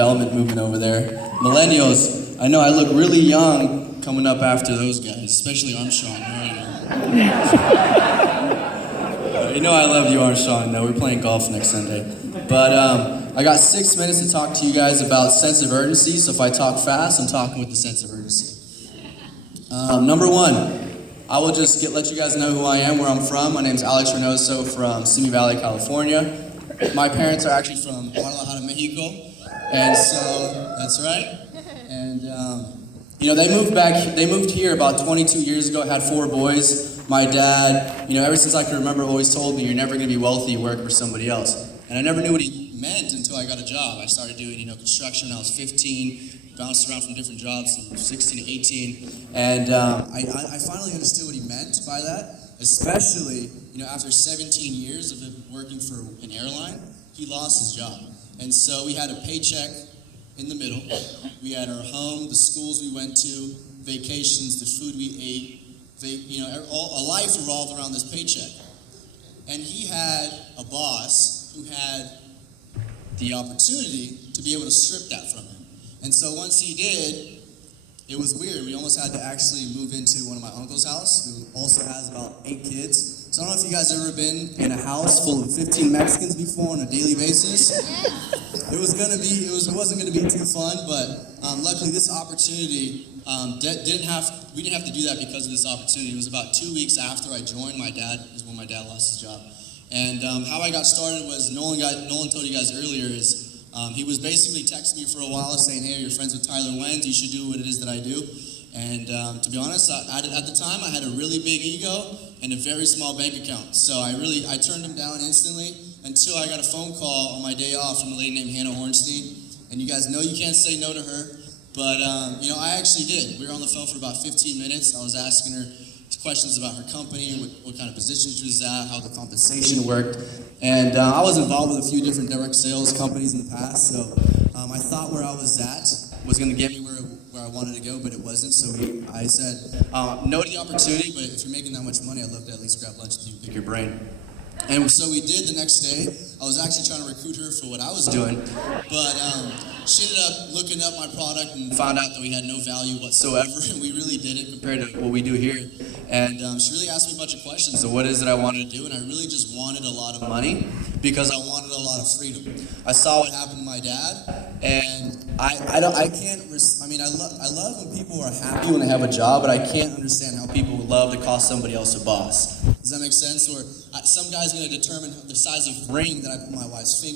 development movement over there. Millennials, I know I look really young coming up after those guys, especially Armstrong. You know I love you, Armstrong. No, we're playing golf next Sunday. But I got 6 minutes to talk to you guys about sense of urgency. So if I talk fast, I'm talking with the sense of urgency. Number one, I will just let you guys know who I am, where I'm from. My name's Alex Reynoso from Simi Valley, California. My parents are actually from Guadalajara, Mexico. And so, that's right. And, they moved here about 22 years ago, had 4 boys. My dad, ever since I can remember, always told me, you're never going to be wealthy, you work for somebody else. And I never knew what he meant until I got a job. I started doing, construction when I was 15, bounced around from different jobs from 16 to 18. And I finally understood what he meant by that, especially, after 17 years of him working for an airline, he lost his job. And so we had a paycheck in the middle. We had our home, the schools we went to, vacations, the food we ate. A life revolved around this paycheck. And he had a boss who had the opportunity to be able to strip that from him. And so once he did, it was weird. We almost had to actually move into one of my uncle's house, who also has about 8 kids. So I don't know if you guys ever been in a house full of 15 Mexicans before on a daily basis. It wasn't gonna be too fun, but luckily this opportunity we didn't have to do that because of this opportunity. It was about 2 weeks after I joined my dad, is when my dad lost his job. And how I got started was, Nolan told you guys earlier, is he was basically texting me for a while saying, hey, you're friends with Tyler Wenz, you should do what it is that I do. And to be honest, at the time I had a really big ego and a very small bank account. So I turned him down instantly until I got a phone call on my day off from a lady named Hannah Hornstein. And you guys know you can't say no to her. But, I actually did. We were on the phone for about 15 minutes. I was asking her questions about her company, what kind of position she was at, how the compensation worked. And I was involved with a few different direct sales companies in the past. So I thought where I was at was going to get me where I wanted to go, but it wasn't. So I said, no to the opportunity, but if you're making that much money, I'd love to at least grab lunch with you and pick your brain. And so we did the next day. I was actually trying to recruit her for what I was doing, but she ended up looking up my product and found out that we had no value whatsoever, and we really didn't compared to what we do here. And she really asked me a bunch of questions of what it is that I wanted to do, and I really just wanted a lot of money because I wanted a lot of freedom. I saw what happened to my dad, and I love when people are happy when they have a job, but I can't understand how people would love to call somebody else a boss. Does that make sense? Or some guy's going to determine the size of ring that I put my wife's finger